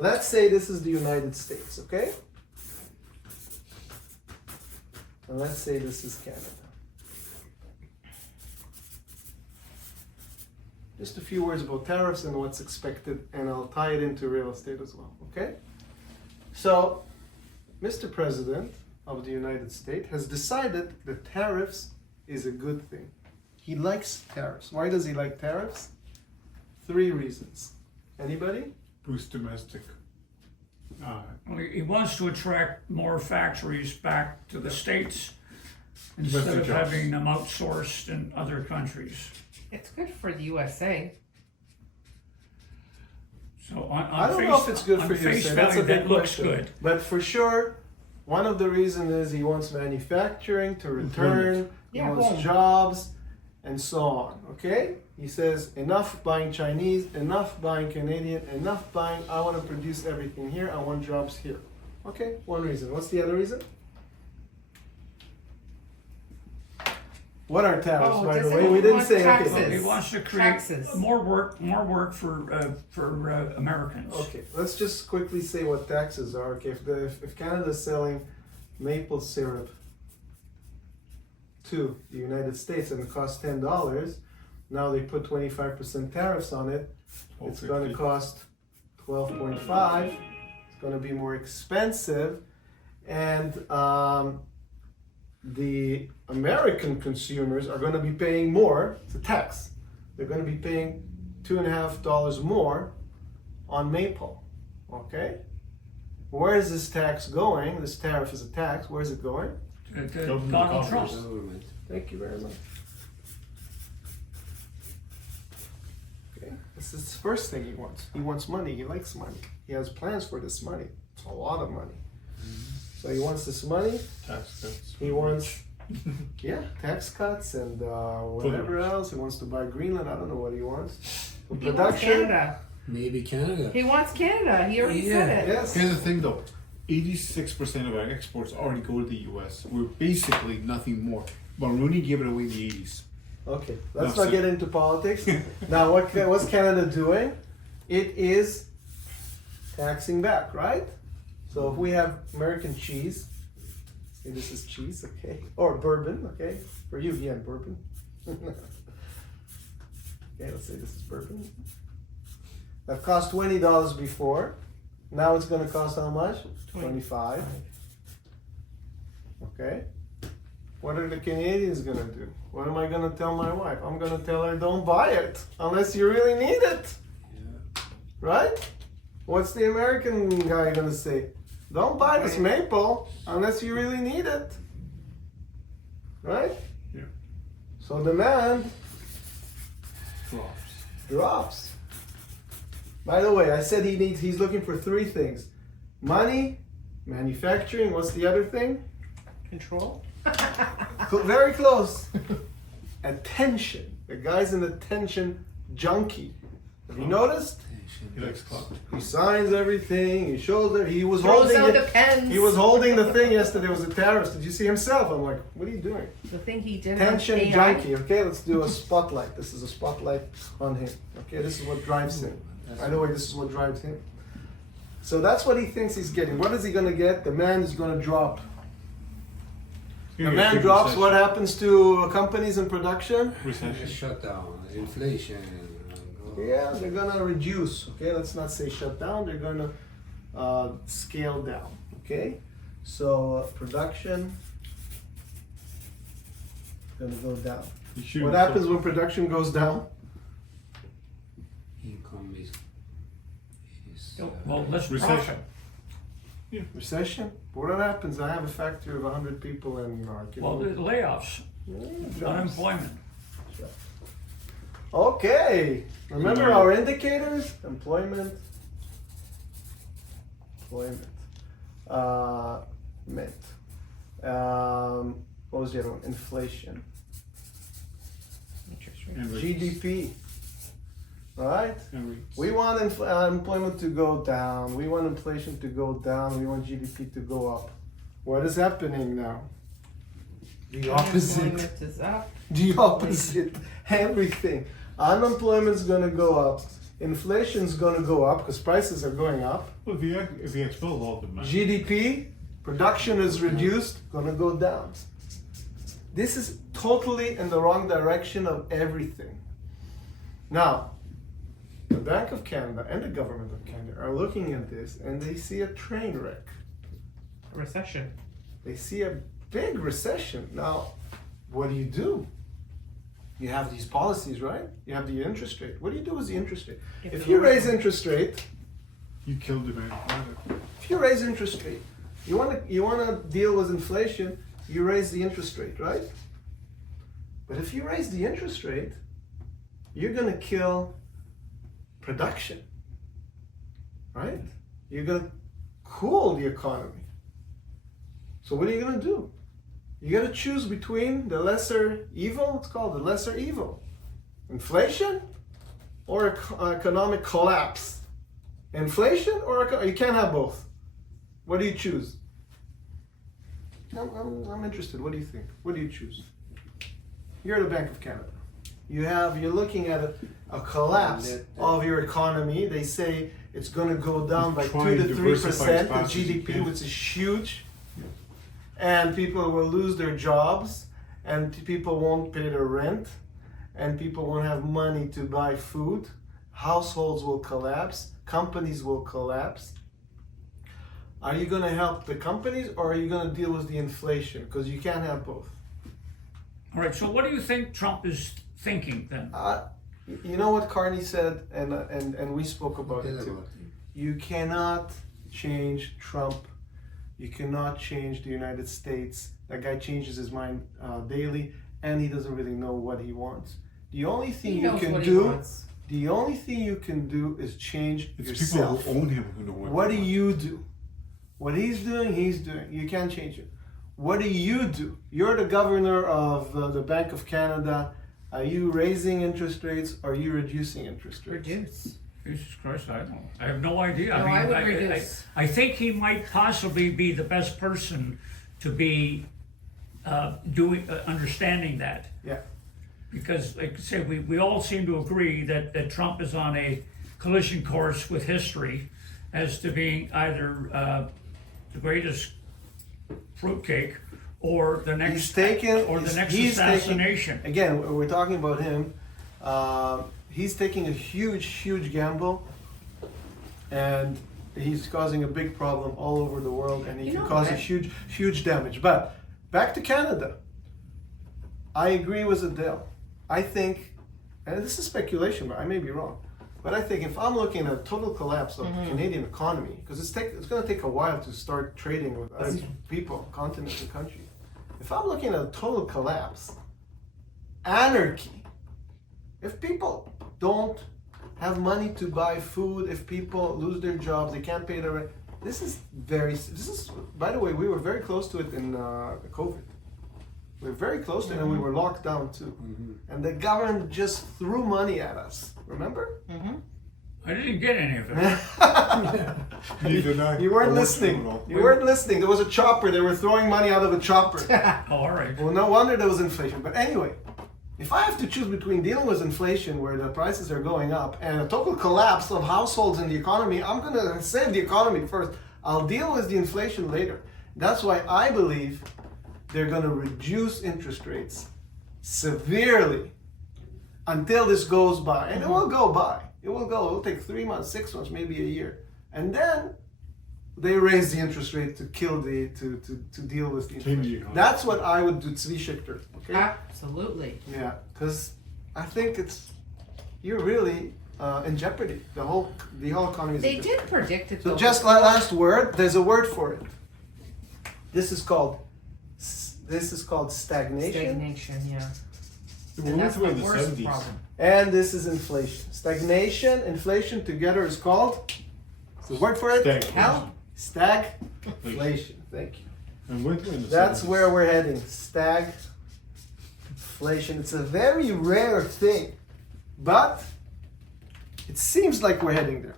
let's say this is the United States, okay? And let's say this is Canada. Just a few words about tariffs and what's expected, and I'll tie it into real estate as well, okay? So, Mr. President of the United States has decided that tariffs is a good thing. He likes tariffs. Why does he like tariffs? 3 reasons. Anybody? Boost domestic. He wants to attract more factories back to the States instead of jobs. having them outsourced in other countries. It's good for the USA. So I don't know if it's good for you. face So that's a value, big that looks question. good. But for sure, one of the reasons is he wants manufacturing to return, he Yeah, wants home. jobs, and so on. Okay? He says, enough buying Chinese, enough buying Canadian, enough buying, I want to produce everything here, I want jobs here. Okay? One reason. What's the other reason? What are tariffs, Oh, by the does way? it We didn't want say, taxes? okay. He wants to create Taxes. more work for Americans. Okay, let's just quickly say what taxes are. Okay, if Canada is selling maple syrup to the United States and it costs $10, now they put 25% tariffs on it. It's going to cost 12.5. It's going to be more expensive, and the American consumers are going to be paying more. It's a tax. They're going to be paying $2.50 more on maple. Okay? Where is this tax going? This tariff is a tax. Where is it going? To Government Donald coffers. Trump. Thank you very much. Okay, this is the first thing he wants. He wants money. He likes money. He has plans for this money. It's a lot of money. So he wants this money. Tax cuts. He wants, yeah, tax cuts and whatever Food. else. He wants to buy Greenland. I don't know what he wants. He wants Production. Canada. Maybe Canada. He wants Canada. He already said it. Yes. Here's the thing though, 86% of our exports already go to the US. We're basically nothing more. Mulroney gave it away in the 80s. Okay, let's No, not see- get into politics. Now, what's Canada doing? It is taxing back, right? So if we have American cheese, say this is cheese, okay, or bourbon, okay, for you, yeah, bourbon. Okay, let's say this is bourbon. That cost $20 before. Now it's going to cost how much? 25. Okay. What are the Canadians going to do? What am I going to tell my wife? I'm going to tell her, don't buy it unless you really need it. Yeah. Right? What's the American guy going to say? Don't buy this maple unless you really need it. Right? Yeah. So demand Drops. drops. By the way, I said he's looking for 3 things. Money, manufacturing, what's the other thing? Control. Very close. Attention. The guy's an attention junkie. Have you noticed? He likes clout. He signs everything. He shows it. He was Throws holding out the it. pens. He was holding the thing yesterday. It was a terrorist. Did you see himself? I'm like, what are you doing? The thing he did. Attention on AI. junkie. Okay, let's do a spotlight. This is a spotlight on him. Okay, this is what drives him. By the way, this is what drives him. So that's what he thinks he's getting. What is he going to get? The man is going to drop. The man drops. What happens to companies in production? Recession. Shutdown, inflation. Yeah, they're gonna reduce. Okay, let's not say shut down. They're gonna scale down. Okay, so production gonna go down. You should What happens when production goes down? Income is Well, less Recession. profit. Recession. What happens? I have a factory of 100 people and Well, the layoffs, jobs. unemployment. Okay. Remember our indicators? Employment. Mint. What was the other one? Inflation. Interest rate. And rates. GDP. Right? And rates. We want employment to go down. We want inflation to go down. We want GDP to go up. What is happening now? The opposite. Unemployment is up. The opposite. Everything. Unemployment's gonna go up. inflation's going to go up because prices are going up. Well, if you expel all demand, GDP, production is reduced, going to go down. This is totally in the wrong direction of everything. Now, the Bank of Canada and the government of Canada are looking at this and they see a train wreck. Recession. They see a big recession. Now, what do? You have these policies, right? You have the interest rate. What do you do with the interest rate? If you raise interest rate, you kill demand. if you raise interest rate, you wanna deal with inflation, you raise the interest rate, right? But if you raise the interest rate, you're gonna kill production, right? You're gonna cool the economy. So what are you gonna do? You gotta choose between the lesser evil, it's called the lesser evil. Inflation or economic collapse. Inflation or you can't have both. What do you choose? I'm interested. What do you think? What do you choose? You're the Bank of Canada. You're looking at a collapse of your economy. They say it's going to go down by 2 to 3% the GDP, which is huge. And people will lose their jobs, and people won't pay their rent, and people won't have money to buy food. Households will collapse. Companies will collapse. Are you going to help the companies, or are you going to deal with the inflation? Because you can't have both. All right, so what do you think Trump is thinking then? You know what Carney said, and we spoke about it too. You cannot change Trump. You cannot change the United States. That guy changes his mind daily, and he doesn't really know what he wants. The only thing you can do is change yourself. People who own him who know what do you do? What he's doing, he's doing. You can't change it. What do you do? You're the governor of the Bank of Canada. Are you raising interest rates or are you reducing interest rates? Reduce. Jesus Christ, I don't know. I have no idea. No, I would reduce. I think he might possibly be the best person to be understanding that. Yeah. Because, like I say, we all seem to agree that Trump is on a collision course with history as to being either the greatest fruitcake or the next assassination. Again, we're talking about him. He's taking a huge gamble, and he's causing a big problem all over the world, and he can cause a huge damage. But back to Canada. I agree with Adele. I think, and this is speculation, but I may be wrong, but I think if I'm looking at a total collapse of the Canadian economy, because it's going to take a while to start trading with other people, continents, and countries. If I'm looking at a total collapse, anarchy, if people don't have money to buy food, if people lose their jobs, they can't pay their rent, this is, by the way, we were very close to it in COVID. We were very close to it, and we were locked down too. And the government just threw money at us, remember? I didn't get any of it. You weren't listening. You weren't listening. There was a chopper. They were throwing money out of a chopper. Oh, all right. Well, no wonder there was inflation. But anyway, if I have to choose between dealing with inflation where the prices are going up and a total collapse of households in the economy, I'm going to save the economy first. I'll deal with the inflation later. That's why I believe they're going to reduce interest rates severely until this goes by. And it will go by. It will take 3 months, 6 months, maybe a year. And then they raise the interest rate to kill to deal with the inflation. That's what I would do, Tzvi Schichter. Okay? Absolutely. Yeah, because I think you're really in jeopardy. The whole economy is in They jeopardy. did predict it. So though. just last word, there's a word for it. This is called stagnation. Stagnation, yeah. We And went that's through the in the worst 70s. problem. And this is inflation. Stagnation, inflation together is called, the word for it? Hell? Stagflation. Thank you. And went through in the That's 70s. where we're heading. Stagflation. It's a very rare thing, but it seems like we're heading there.